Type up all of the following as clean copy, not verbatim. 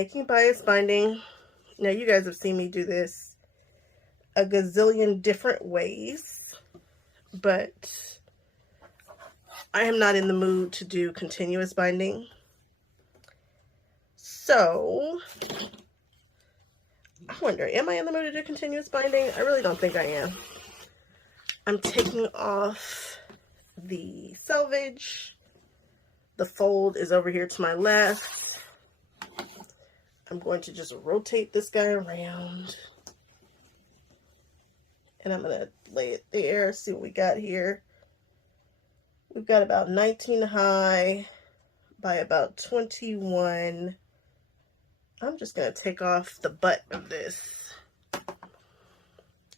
making bias binding. Now you guys have seen me do this a gazillion different ways, but I am not in the mood to do continuous binding. So I wonder, am I in the mood to do continuous binding? I really don't think I am. I'm taking off the selvage. The fold is over here to my left. I'm going to just rotate this guy around. And I'm going to lay it there, see what we got here. We've got about 19 high by about 21. I'm just going to take off the butt of this.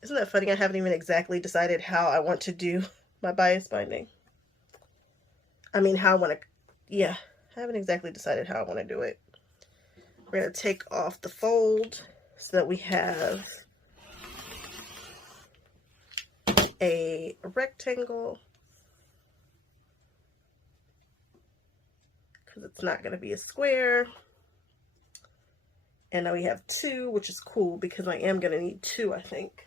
Isn't that funny? I haven't even exactly decided how I want to do my bias binding. I mean, how I want to, yeah, I haven't exactly decided how I want to do it. We're going to take off the fold so that we have a rectangle, because it's not going to be a square. And now we have 2, which is cool because I am going to need 2, I think.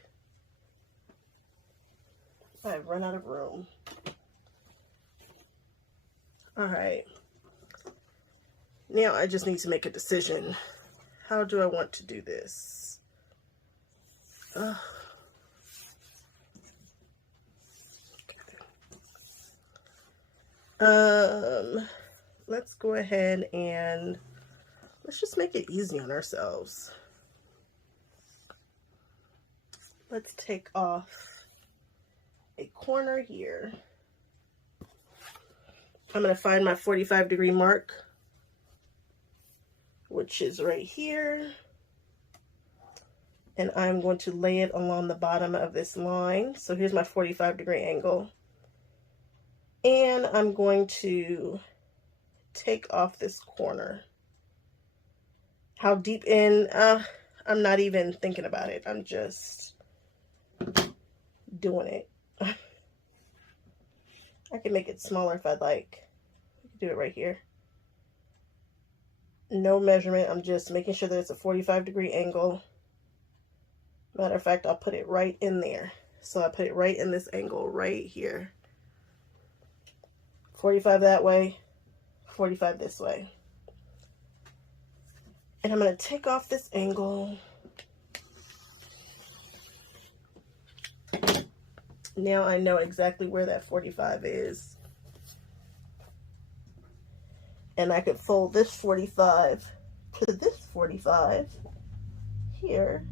I've run out of room. All right. Now I just need to make a decision. How do I want to do this? Let's go ahead and let's just make it easy on ourselves. Let's take off a corner here. I'm going to find my 45-degree mark, which is right here. And I'm going to lay it along the bottom of this line. So here's my 45-degree angle. And I'm going to take off this corner. How deep in? I'm not even thinking about it. I'm just doing it. I can make it smaller if I'd like. I can do it right here. No measurement. I'm just making sure that it's a 45-degree angle. Matter of fact, I'll put it right in there. So I put it right in this angle right here. 45 that way, 45 this way. And I'm going to take off this angle. Now I know exactly where that 45 is. And I could fold this 45 to this 45 here.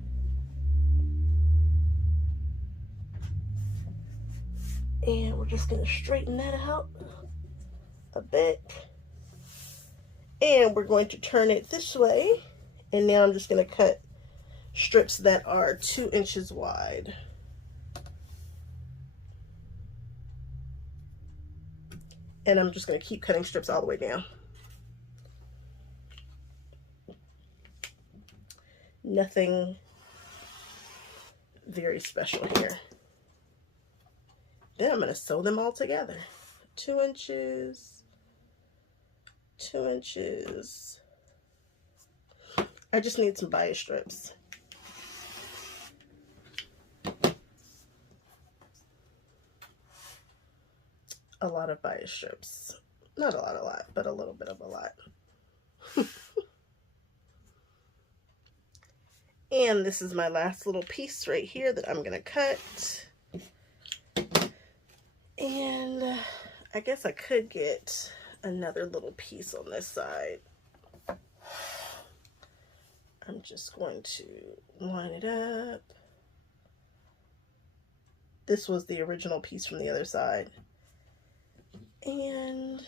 And we're just going to straighten that out a bit. And we're going to turn it this way. And now I'm just going to cut strips that are 2 inches wide. And I'm just going to keep cutting strips all the way down. Nothing very special here. Then I'm going to sew them all together. 2 inches, 2 inches. I just need some bias strips. A lot of bias strips. Not a lot, but a little bit of a lot. And this is my last little piece right here that I'm going to cut. And I guess I could get another little piece on this side. I'm just going to line it up. This was the original piece from the other side. And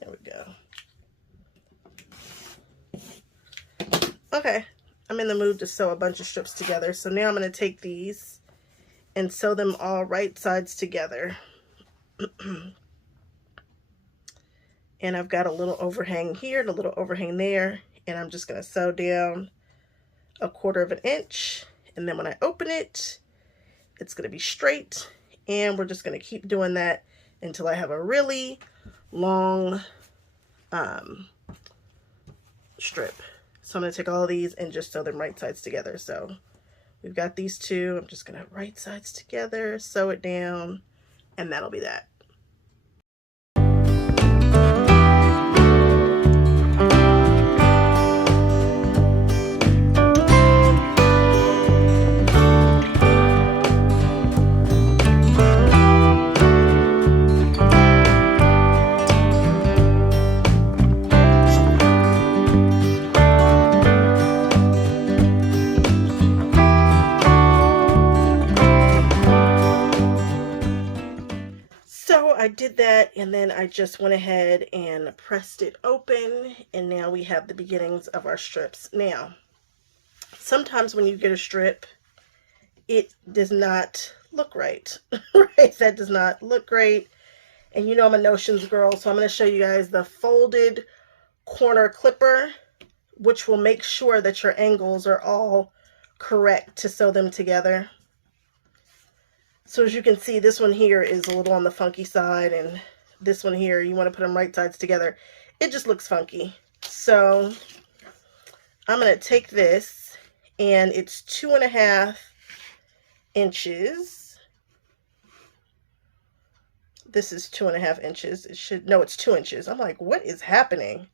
there we go. Okay, I'm in the mood to sew a bunch of strips together. So now I'm going to take these and sew them all right sides together. And I've got a little overhang here and a little overhang there. And I'm just going to sew down 1/4 of an inch. And then when I open it, it's going to be straight. And we're just going to keep doing that until I have a really long strip. So I'm going to take all of these and just sew them right sides together. So we've got these two. I'm just going to right sides together, sew it down, and that'll be that. So I did that, and then I just went ahead and pressed it open, and now we have the beginnings of our strips. Now, sometimes when you get a strip, it does not look right, right? That does not look great. And you know I'm a notions girl, so I'm going to show you guys the folded corner clipper, which will make sure that your angles are all correct to sew them together. So as you can see, this one here is a little on the funky side, and this one here, you want to put them right sides together. It just looks funky. So I'm going to take this, and it's 2.5 inches. This is 2.5 inches. It should, no, it's 2 inches. I'm like, what is happening?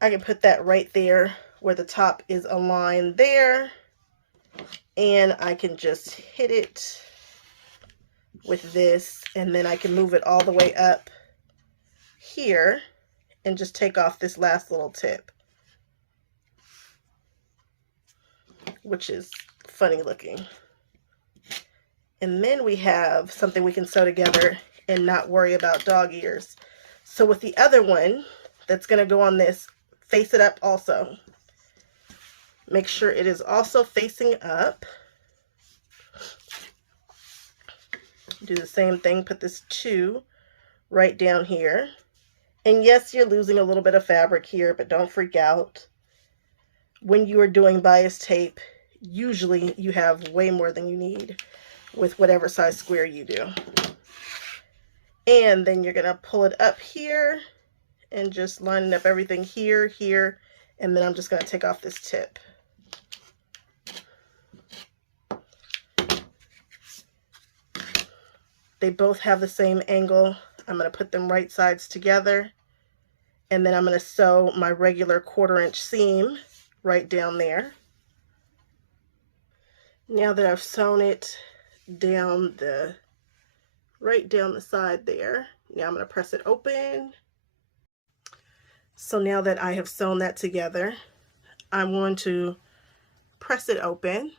I can put that right there where the top is aligned there. And I can just hit it with this, and then I can move it all the way up here and just take off this last little tip, which is funny looking. And then we have something we can sew together and not worry about dog ears. So with the other one that's going to go on this, face it up also. Make sure it is also facing up. Do the same thing, put this 2 right down here. And yes, you're losing a little bit of fabric here, but don't freak out. When you are doing bias tape, usually you have way more than you need with whatever size square you do. And then you're gonna pull it up here and just lining up everything here, here, and then I'm just gonna take off this tip. They both have the same angle. I'm going to put them right sides together, and then I'm going to sew my regular 1/4 inch seam right down there. Now that I've sewn it down right down the side there, now I'm going to press it open. So now that I have sewn that together, I'm going to press it open,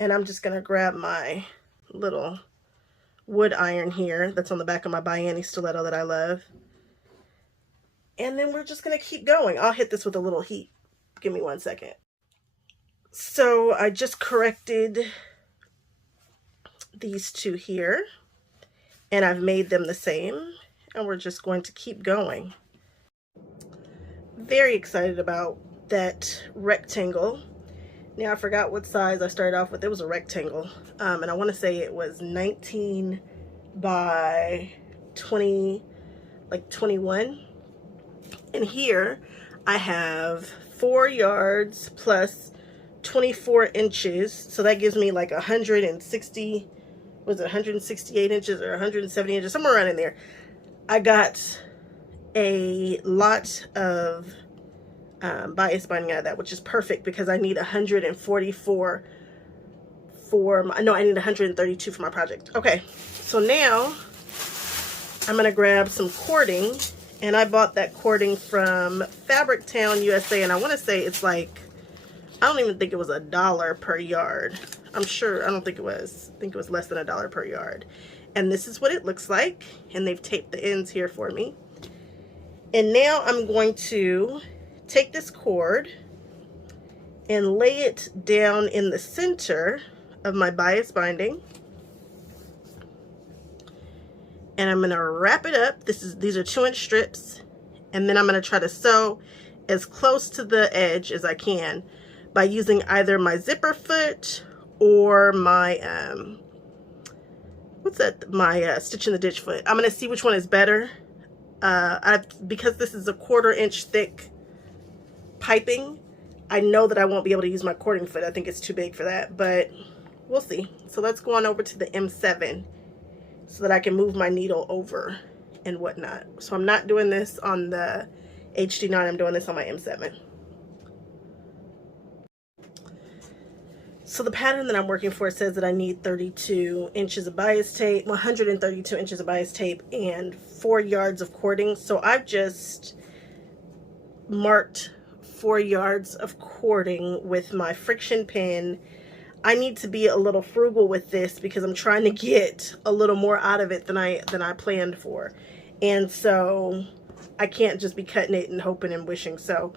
and I'm just going to grab my little wood iron here that's on the back of my Bianni stiletto that I love. And then we're just going to keep going. I'll hit this with a little heat. Give me 1 second. So I just corrected these two here, and I've made them the same, and we're just going to keep going. Very excited about that rectangle. Now I forgot what size I started off with. It was a rectangle, and I want to say it was 19 by 20, like 21. And here I have 4 yards plus 24 inches, so that gives me like 160, was it 168 inches or 170 inches, somewhere around in there. I got a lot of bias binding out of that, which is perfect because I need 144 for my, no, I need 132 for my project. Okay, so now I'm gonna grab some cording, and I bought that cording from Fabric Town USA, and I want to say it's like, I don't even think it was $1 per yard. I'm sure, I don't think it was. I think it was less than $1 per yard. And this is what it looks like, and they've taped the ends here for me. And now I'm going to take this cord and lay it down in the center of my bias binding, and I'm going to wrap it up. These are 2-inch strips, and then I'm going to try to sew as close to the edge as I can by using either my zipper foot or my what's that, my stitch in the ditch foot. I'm going to see which one is better. Because this is a 1/4 inch thick piping, I know that I won't be able to use my cording foot. I think it's too big for that, but we'll see. So let's go on over to the M7 so that I can move my needle over and whatnot. So I'm not doing this on the HD9, I'm doing this on my M7. So the pattern that I'm working for says that I need 32 inches of bias tape, 132 inches of bias tape, and 4 yards of cording. So I've just marked 4 yards of cording with my friction pin. I need to be a little frugal with this because I'm trying to get a little more out of it than I planned for. And so I can't just be cutting it and hoping and wishing. So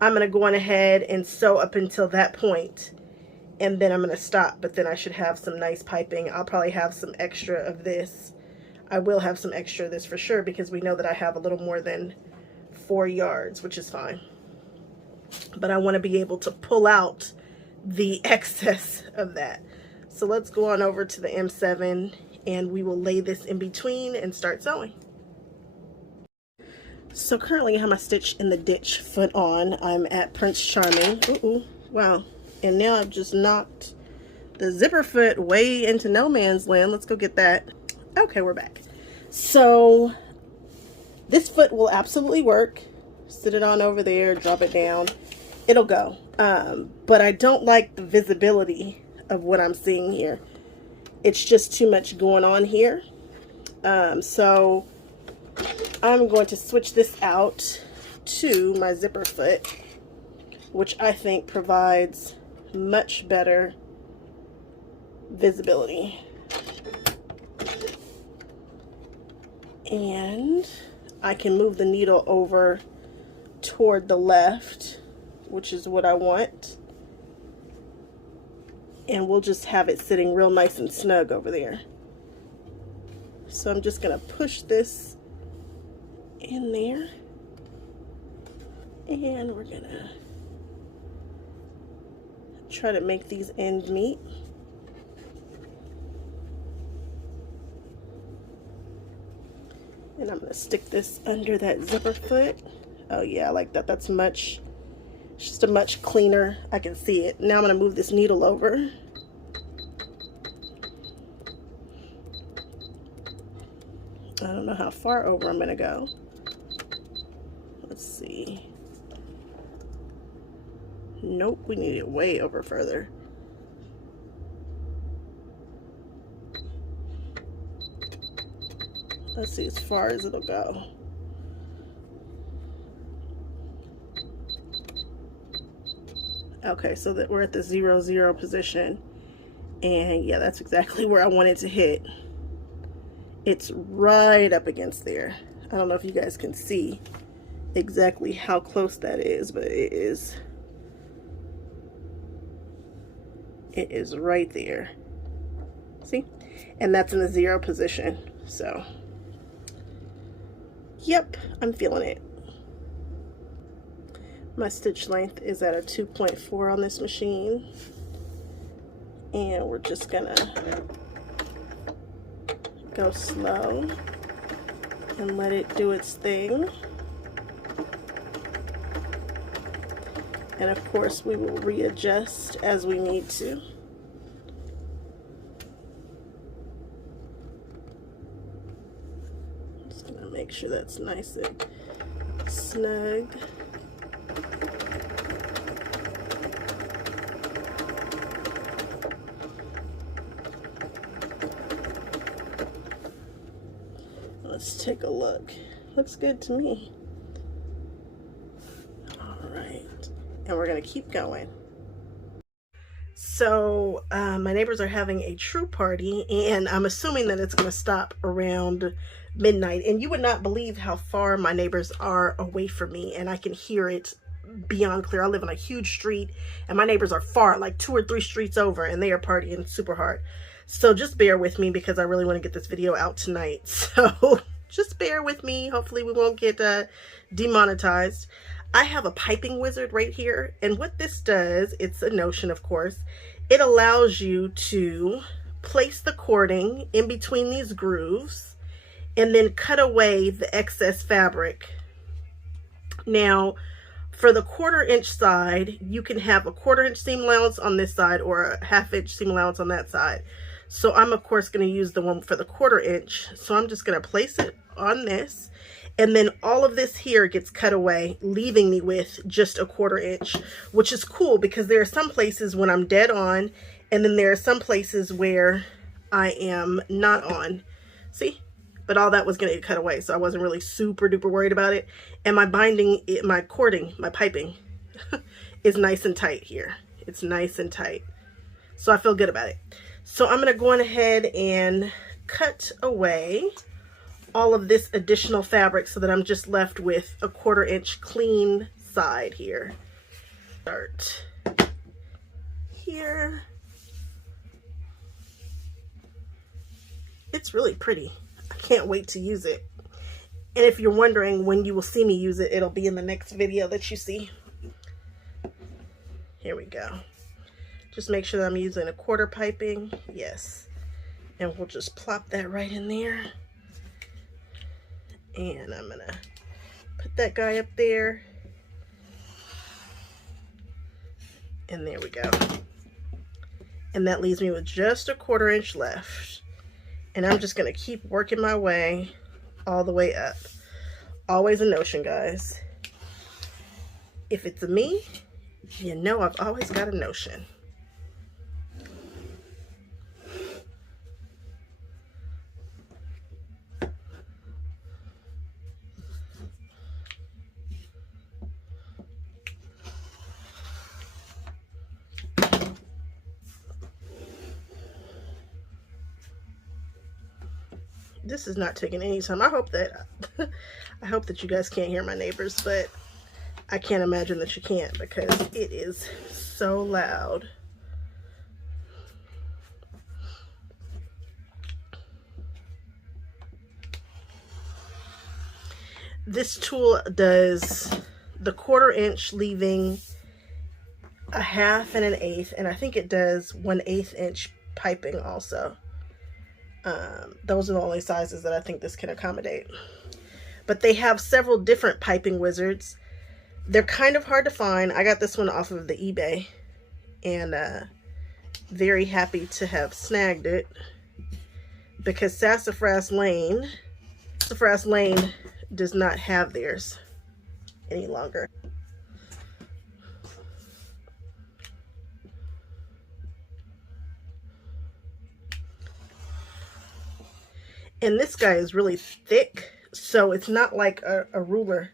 I'm going to go on ahead and sew up until that point. And then I'm going to stop, but then I should have some nice piping. I'll probably have some extra of this. I will have some extra of this for sure because we know that I have a little more than 4 yards, which is fine. But I want to be able to pull out the excess of that. So let's go on over to the M7 and we will lay this in between and start sewing. So currently I have my stitch in the ditch foot on. I'm at Prince Charming. Ooh, wow. And now I've just knocked the zipper foot way into no man's land. Let's go get that. Okay, we're back. So this foot will absolutely work. Sit it on over there, drop it down. It'll go. But I don't like the visibility of what I'm seeing here. It's just too much going on here. So I'm going to switch this out to my zipper foot, which I think provides much better visibility. And I can move the needle over toward the left, which is what I want. And we'll just have it sitting real nice and snug over there. So I'm just going to push this in there. And we're going to try to make these ends meet. And I'm going to stick this under that zipper foot. Oh yeah, I like that. That's much, just a much cleaner. I can see it. Now I'm going to move this needle over. I don't know how far over I'm going to go. Let's see. Nope, we need it way over further. Let's see as far as it'll go. Okay, so that we're at the 0, 0 position. And yeah, that's exactly where I want it to hit. It's right up against there. I don't know if you guys can see exactly how close that is, but it is right there. See? And that's in the 0 position. So, yep, I'm feeling it. My stitch length is at a 2.4 on this machine. And we're just gonna go slow and let it do its thing. And of course we will readjust as we need to. Just gonna make sure that's nice and snug. Let's take a look. Looks good to me. All right, and we're gonna keep going. So my neighbors are having a true party, and I'm assuming that it's gonna stop around midnight. And you would not believe how far my neighbors are away from me, and I can hear it beyond clear. I live on a huge street, and my neighbors are far, like 2 or 3 streets over, and they are partying super hard. So just bear with me because I really want to get this video out tonight. So just bear with me. Hopefully we won't get demonetized. I have a piping wizard right here. And what this does, it's a Notion, of course. It allows you to place the cording in between these grooves and then cut away the excess fabric. Now, for the 1/4 inch side, you can have a 1/4 inch seam allowance on this side or a 1/2 inch seam allowance on that side. So I'm of course going to use the one for the 1/4 inch. So I'm just going to place it on this, and then all of this here gets cut away, leaving me with just a 1/4 inch, which is cool because there are some places when I'm dead on, and then there are some places where I am not on. See? But all that was going to get cut away, so I wasn't really super duper worried about it. And my binding, my cording, my piping is nice and tight here. It's nice and tight. So I feel good about it. So I'm going to go on ahead and cut away all of this additional fabric so that I'm just left with a 1/4 inch clean side here. Start here. It's really pretty. I can't wait to use it. And if you're wondering when you will see me use it, it'll be in the next video that you see. Here we go. Just make sure that I'm using a 1/4 piping. Yes. And we'll just plop that right in there. And I'm gonna put that guy up there. And there we go. And that leaves me with just a 1/4 inch left. And I'm just gonna keep working my way all the way up. Always a notion, guys. If it's a me, you know I've always got a notion. This is not taking any time. I hope that you guys can't hear my neighbors, but I can't imagine that you can't because it is so loud. This tool does the 1/4 inch, leaving a 1/2 and an 1/8, and I think it does 1/8 inch piping also. Those are the only sizes that I think this can accommodate. But they have several different piping wizards. They're kind of hard to find. I got this one off of the eBay, and very happy to have snagged it because Sassafras Lane does not have theirs any longer. And this guy is really thick, so it's not like a ruler.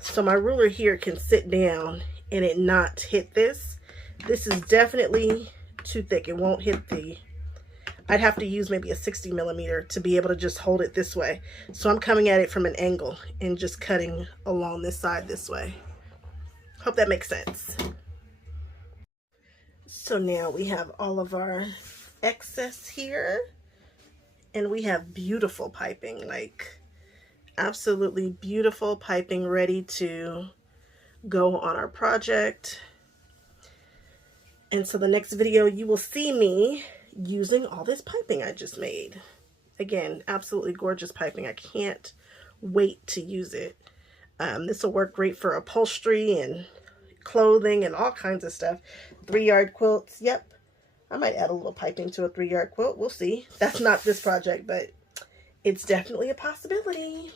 So my ruler here can sit down and it not hit this. This is definitely too thick. It won't hit the... I'd have to use maybe a 60 millimeter to be able to just hold it this way. So I'm coming at it from an angle and just cutting along this side this way. Hope that makes sense. So now we have all of our excess here. And we have beautiful piping, like absolutely beautiful piping ready to go on our project. And so the next video you will see me using all this piping I just made. Again, absolutely gorgeous piping. I can't wait to use it. This will work great for upholstery and clothing and all kinds of stuff. 3-yard quilts, yep. I might add a little piping to a 3-yard quilt. We'll see. That's not this project, but it's definitely a possibility.